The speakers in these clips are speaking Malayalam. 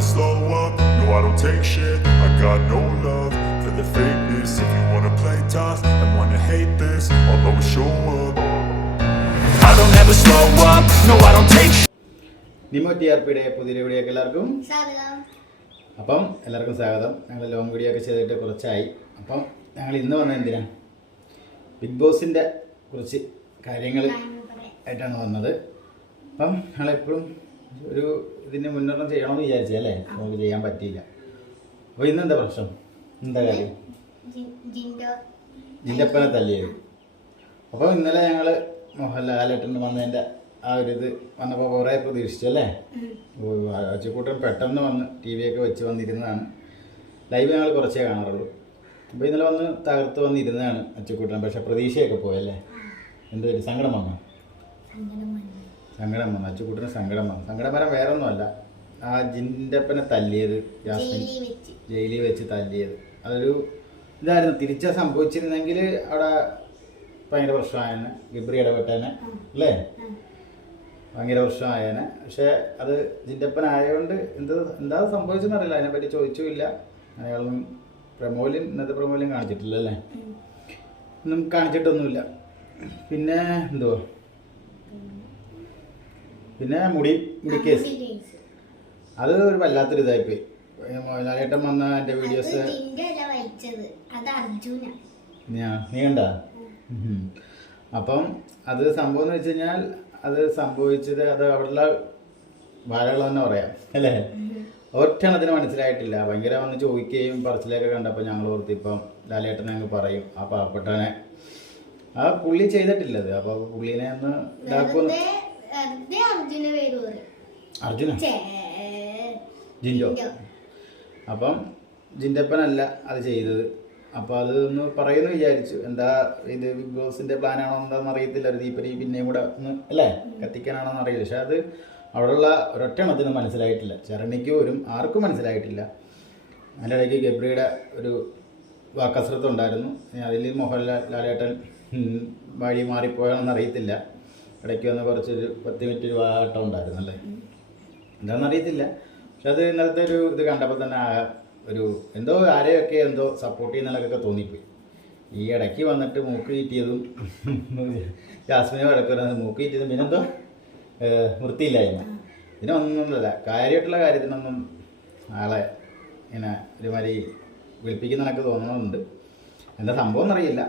never slow up, no I don't take shit. I got no love for the fakeness. If you wanna play tough and wanna hate this, I'll always show up. I don't ever slow up, no I don't take shit. നിമോ TRPയുടെ പുതിയ വീഡിയോക്ക് എല്ലാവർക്കും സ്വാഗതം. അപ്പം എല്ലാവർക്കും സ്വാഗതം. ഞങ്ങൾ ലോങ് വീഡിയോ ഒക്കെ ചെയ്തിട്ട് കുറച്ചായി. അപ്പം ഞങ്ങൾ ഇന്ന് വന്നത് എന്തിനാ, ബിഗ് ബോസിൻ്റെ കുറച്ച് കാര്യങ്ങൾ ആയിട്ടാണ് വന്നത്. അപ്പം ഞങ്ങളെപ്പോഴും ഒരു ഇതിന് മുന്നോട്ടം ചെയ്യണമെന്ന് വിചാരിച്ചല്ലേ, നമുക്ക് ചെയ്യാൻ പറ്റിയില്ല. അപ്പോൾ ഇന്നെന്താ പ്രശ്നം, എന്താ കാര്യം? ജിൻ്റപ്പനെ തല്ലിയത്. അപ്പോൾ ഇന്നലെ ഞങ്ങൾ മോഹൻലാലേട്ടൻ വന്നതിൻ്റെ ആ ഒരു ഇത് വന്നപ്പോൾ കുറേ പ്രതീക്ഷിച്ചു അല്ലേ. അച്ചുകൂട്ടൻ പെട്ടെന്ന് വന്ന് ടി വിയൊക്കെ വെച്ച് വന്നിരുന്നതാണ്. ലൈവ് ഞങ്ങൾ കുറച്ചേ കാണാറുള്ളൂ. അപ്പോൾ ഇന്നലെ വന്ന് തകർത്ത് വന്നിരുന്നതാണ് അച്ചുകൂട്ടൻ. പക്ഷെ പ്രതീക്ഷയൊക്കെ പോയല്ലേ, എന്തൊരു സങ്കടം വന്നു. സങ്കടം വന്നു, അച്ചുകൂട്ടന് സങ്കടം വന്നു. സങ്കടം വരാൻ വേറെ ഒന്നുമല്ല, ആ ജിൻ്റപ്പനെ തല്ലിയത്, ജാസ്മിൻ ജയിലിൽ വെച്ച് തല്ലിയത്, അതൊരു ഇതായിരുന്നു. തിരിച്ചാൽ സംഭവിച്ചിരുന്നെങ്കിൽ അവിടെ ഭയങ്കര പ്രശ്നമായേനെ, ഗബ്രി ഇടപെട്ടേനെ അല്ലേ, ഭയങ്കര പ്രശ്നമായേനെ. പക്ഷേ അത് ജിൻ്റപ്പനായതുകൊണ്ട് എന്താ സംഭവിച്ചെന്നറിയില്ല, അതിനെപ്പറ്റി ചോദിച്ചുമില്ല. അയാളും ഇന്നത്തെ പ്രമോലും കാണിച്ചിട്ടില്ല അല്ലേ, ഒന്നും കാണിച്ചിട്ടൊന്നുമില്ല. പിന്നെ എന്തുവാ, പിന്നെ മുടി കേസ്, അത് ഒരു വല്ലാത്തൊരു ഇതായിപ്പോയി. ലാലേട്ടൻ വന്ന എൻ്റെ വീഡിയോസ് നീ കണ്ട. അപ്പം അത് സംഭവം എന്ന് വെച്ച് കഴിഞ്ഞാൽ, അത് സംഭവിച്ചത് അത് അവിടെയുള്ള ഭാരകൾ തന്നെ പറയാം അല്ലേ. ഒറ്റണത്തിന് മനസ്സിലായിട്ടില്ല. ഭയങ്കര വന്ന് ചോദിക്കുകയും പറച്ചിലൊക്കെ കണ്ടപ്പോൾ ഞങ്ങൾ ഓർത്തി ഇപ്പം ലാലേട്ടൻ ഞങ്ങൾ പറയും ആ പാവപ്പെട്ടവനെ, ആ പുള്ളി ചെയ്തിട്ടില്ലത്. അപ്പോൾ പുള്ളീനെ ഒന്ന് ഇതാക്കുന്നു. അർജുന ജിൻഡോ. അപ്പം ജിൻ്റപ്പനല്ല അത് ചെയ്തത്. അപ്പോൾ അത് ഒന്ന് പറയുമെന്ന് വിചാരിച്ചു. എന്താ ഇത് ബിഗ് ബോസിൻ്റെ പ്ലാനാണോ എന്താണെന്ന് അറിയത്തില്ല. ഒരു തീപ്പരി പിന്നെയും കൂടെ ഒന്ന് അല്ലേ കത്തിക്കാനാണോ എന്ന് അറിയില്ല. പക്ഷെ അത് അവിടെയുള്ള ഒരൊറ്റണത്തിന് മനസ്സിലായിട്ടില്ല. ചരണിക്ക് പോലും ആർക്കും മനസ്സിലായിട്ടില്ല. അതിൻ്റെ ഇടയ്ക്ക് ഗബ്രിയുടെ ഒരു വാക്കസ്രത്ത് ഉണ്ടായിരുന്നു. അതിൽ മോഹൻലാലേട്ടൻ വഴി മാറിപ്പോയാണെന്ന് അറിയത്തില്ല. ഇടയ്ക്ക് വന്ന് കുറച്ചൊരു 10 മിനിറ്റ് ഒരു വാട്ടം ഉണ്ടായിരുന്നു അല്ലേ, എന്താണെന്ന് അറിയത്തില്ല. പക്ഷെ അത് ഇന്നലത്തെ ഒരു ഇത് കണ്ടപ്പോൾ തന്നെ ഒരു എന്തോ ആരെയൊക്കെ എന്തോ സപ്പോർട്ട് ചെയ്യുന്നതൊക്കെ തോന്നിപ്പോയി. ഈ ഇടയ്ക്ക് വന്നിട്ട് മൂക്ക് ചീറ്റിയതും ജാസ്മിനെ വഴക്ക് വരുന്നത്, മൂക്ക് ചീറ്റിയതും പിന്നെന്തോ വൃത്തിയില്ലായ്മ, ഇതിനൊന്നുമില്ല. കാര്യമായിട്ടുള്ള കാര്യത്തിനൊന്നും ആളെ ഇങ്ങനെ ഒരുമാതിരി വിളിപ്പിക്കുന്നതൊക്കെ തോന്നുന്നുണ്ട്. എന്താ സംഭവം എന്നറിയില്ല.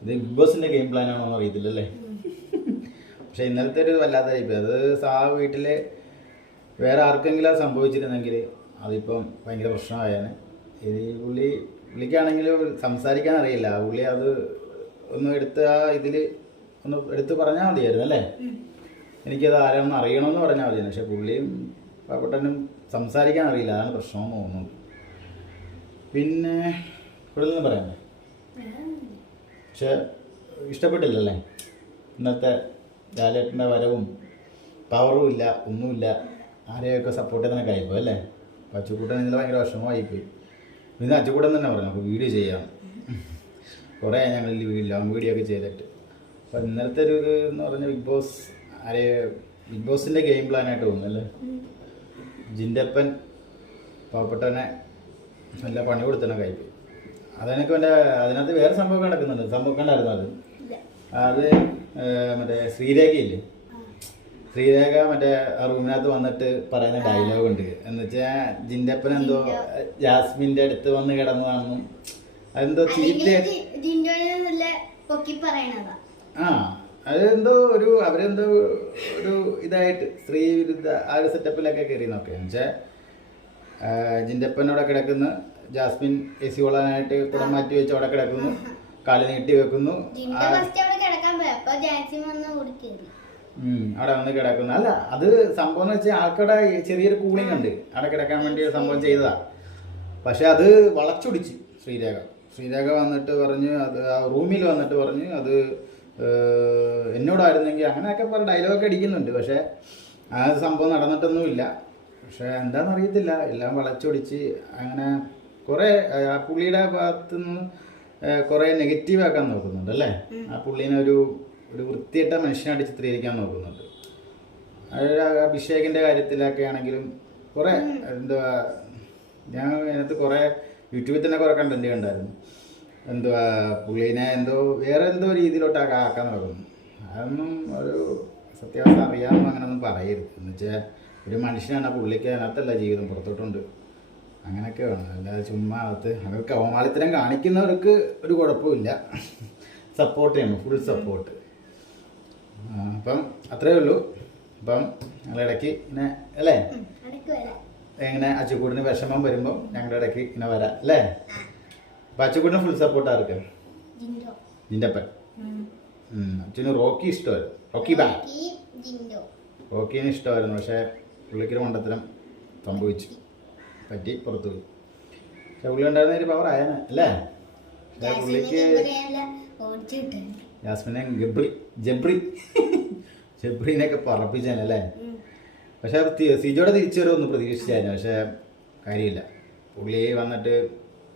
ഇത് ബിഗ് ബോസിൻ്റെ ഗെയിം പ്ലാനാണോ എന്ന് അറിയത്തില്ല അല്ലേ. പക്ഷെ ഇന്നലത്തെ ഒരു വല്ലാത്ത ടൈപ്പ്. അത് വീട്ടിൽ വേറെ ആർക്കെങ്കിലും അത് സംഭവിച്ചിരുന്നെങ്കിൽ അതിപ്പം ഭയങ്കര പ്രശ്നമായാണ്. ഇത് പുള്ളിക്കാണെങ്കിലും സംസാരിക്കാൻ അറിയില്ല. പുള്ളി അത് ഒന്ന് എടുത്ത് ആ ഇതിൽ ഒന്ന് എടുത്ത് പറഞ്ഞാൽ മതിയായിരുന്നു അല്ലേ. എനിക്കത് ആരാണെന്ന് അറിയണമെന്ന് പറഞ്ഞാൽ മതിയായിരുന്നു. പക്ഷെ പുള്ളിയും പാവപ്പെട്ടനും സംസാരിക്കാൻ അറിയില്ല, അതാണ് പ്രശ്നമെന്ന് തോന്നുന്നു. പിന്നെ ഇവിടെ നിന്ന് പറയാമേ. പക്ഷെ ഇഷ്ടപ്പെട്ടില്ലല്ലേ ഇന്നത്തെ ലാലേട്ടൻ്റെ വരവും പവറും ഇല്ല, ഒന്നുമില്ല. ആരെയൊക്കെ സപ്പോർട്ട് ചെയ്യുന്നതൊക്കെ ആയിപ്പോയി അല്ലേ. അച്ചുകൂട്ടൻ ഇന്നലെ ഭയങ്കര വിഷമമായിപ്പോയി. ഇന്ന് അച്ചുകൂട്ടൻ തന്നെ പറഞ്ഞു നമുക്ക് വീഡിയോ ചെയ്യാം. കുറേ ഞങ്ങൾ ലോങ് വീഡിയോ ഒക്കെ ചെയ്തിട്ട്. അപ്പോൾ ഇന്നലത്തെ ഒരു ഇത് എന്ന് പറഞ്ഞാൽ ബിഗ് ബോസിൻ്റെ ഗെയിം പ്ലാനായിട്ട് തോന്നുന്നു അല്ലേ. ജിൻ്റപ്പൻ പാവപ്പെട്ടവനെ നല്ല പണി കൊടുത്തനൊക്കെ ആയിപ്പോയി. അതെനിക്ക് അതിനകത്ത് വേറെ സംഭവം നടക്കുന്നുണ്ട്. സംഭവം കണ്ടായിരുന്നു അത് മറ്റേ ശ്രീരേഖയില്ലേ, ശ്രീരേഖ മറ്റേ റൂമിനകത്ത് വന്നിട്ട് പറയുന്ന ഡയലോഗ് ഉണ്ട്. എന്ന് വെച്ചാൽ ജിൻ്റപ്പൻ എന്തോ ജാസ്മിൻ്റെ അടുത്ത് വന്ന് കിടന്നതാണെന്നും അതെന്തോ അതെന്തോ അവരെന്തോ ഒരു ഇതായിട്ട് സ്ത്രീ വിരുദ്ധ ആ ഒരു സെറ്റപ്പിലൊക്കെ കയറി നോക്കുക. എന്നുവെച്ചാൽ ജിൻ്റപ്പനോടെ കിടക്കുന്നു, ജാസ്മിൻ AC കൊള്ളാനായിട്ട് കുടം മാറ്റി വെച്ച് അവിടെ കിടക്കുന്നു, കാല് നീട്ടി വെക്കുന്നു, അവിടെ വന്ന് കിടക്കുന്നു. അല്ല അത് സംഭവം എന്ന് വെച്ചാൽ ആൾക്കടെ ചെറിയൊരു കൂളിംഗ് ഉണ്ട്, അവിടെ കിടക്കാൻ വേണ്ടി ഒരു സംഭവം ചെയ്തതാ. പക്ഷെ അത് വളച്ചൊടിച്ച് ശ്രീരേഖ വന്നിട്ട് പറഞ്ഞു, അത് ആ റൂമിൽ വന്നിട്ട് പറഞ്ഞു അത് എന്നോടായിരുന്നെങ്കിൽ അങ്ങനെയൊക്കെ പല ഡയലോഗൊക്കെ അടിക്കുന്നുണ്ട്. പക്ഷെ ആ സംഭവം നടന്നിട്ടൊന്നുമില്ല. പക്ഷെ എന്താണെന്നറിയത്തില്ല, എല്ലാം വളച്ചൊടിച്ച് അങ്ങനെ കുറേ ആ പുള്ളിയുടെ ഭാഗത്തുനിന്ന് കുറേ നെഗറ്റീവാക്കാൻ നോക്കുന്നുണ്ട് അല്ലേ. ആ പുള്ളീനെ ഒരു വൃത്തിയിട്ട മനുഷ്യനായിട്ട് ചിത്രീകരിക്കാൻ നോക്കുന്നുണ്ട്. അഭിഷേകിൻ്റെ കാര്യത്തിലൊക്കെ ആണെങ്കിലും കുറേ എന്തുവാ ഞാൻ അതിനകത്ത് കുറേ യൂട്യൂബിൽ തന്നെ കുറേ കണ്ടന്റ് കണ്ടായിരുന്നു. എന്തുവാ പുള്ളീനെ എന്തോ വേറെ എന്തോ രീതിയിലോട്ടൊക്കെ ആക്കാൻ നടക്കുന്നു. അതൊന്നും ഒരു സത്യാവസ്ഥ അറിയാമെന്ന് അങ്ങനെയൊന്നും പറയരുത്. എന്ന് വെച്ചാൽ ഒരു മനുഷ്യനാണ്, പുള്ളിക്ക് അതിനകത്തല്ല ജീവിതം, പുറത്തോട്ടുണ്ട്. അങ്ങനെയൊക്കെ വേണം. അല്ലാതെ ചുമ്മാ അകത്ത് അവർക്ക് കോമാളിത്തരം കാണിക്കുന്നവർക്ക് ഒരു കുഴപ്പമില്ല, സപ്പോർട്ട് ചെയ്യണം, ഫുൾ സപ്പോർട്ട്. അപ്പം അത്രയേ ഉള്ളൂ. അപ്പം ഞങ്ങളിടയ്ക്ക് ഇങ്ങനെ അല്ലേ, എങ്ങനെ അച്ചുകൂടിന് വിഷമം വരുമ്പോൾ ഞങ്ങളുടെ ഇടയ്ക്ക് ഇങ്ങനെ വരാം അല്ലേ. അപ്പം അച്ചുകൂടിന് ഫുൾ സപ്പോർട്ട് ആർക്ക്? ജിൻ്റപ്പൻ. അച്ഛന് റോക്കി ഇഷ്ടമായിരുന്നു, റോക്കി ബാ റോക്കീന് ഇഷ്ടമായിരുന്നു. പക്ഷേ പുള്ളിക്കൊരു മണ്ടത്തരം സംഭവിച്ചു, പറ്റി പുറത്തു പോയി. പക്ഷെ പുള്ളി ഉണ്ടായിരുന്ന ഒരു പവർ ആയാണ് അല്ലേ. പക്ഷേ പുള്ളിക്ക് ജാസ്മിനെ ജബ്രീനൊക്കെ പറപ്പിച്ചാലല്ലേ. പക്ഷെ സിജോടെ തിരിച്ചു വരുമൊന്നും പ്രതീക്ഷിച്ചായിരുന്നു. പക്ഷേ കാര്യമില്ല, പുള്ളി വന്നിട്ട്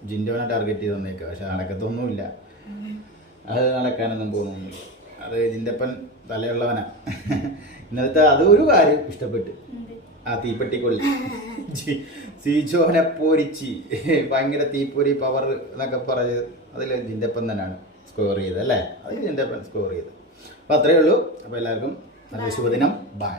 ജിൻഡോനെ ടാർഗറ്റ് ചെയ്ത് വന്നേക്കുക. പക്ഷെ നടക്കത്തൊന്നുമില്ല, അത് നടക്കാനൊന്നും പോകുന്നൊന്നുമില്ല. അത് ജിൻ്റപ്പൻ തലയുള്ളവനാ. ഇന്നലത്തെ അത് ഒരു കാര്യം ഇഷ്ടപ്പെട്ടു, ആ തീപ്പെട്ടിക്കൊള്ളി സിജോനെ പോരിച്ച് ഭയങ്കര തീപ്പൊരി പവർ എന്നൊക്കെ പറഞ്ഞത് അതിൽ ജിൻ്റപ്പൻ തന്നെയാണ് സ്കോർ ചെയ്തത് അല്ലേ. അതിൽ ജിൻ്റപ്പൻ സ്കോർ ചെയ്തത്. അപ്പോൾ അത്രയേ ഉള്ളൂ. അപ്പോൾ എല്ലാവർക്കും നല്ല ശുഭദിനം. ബൈ.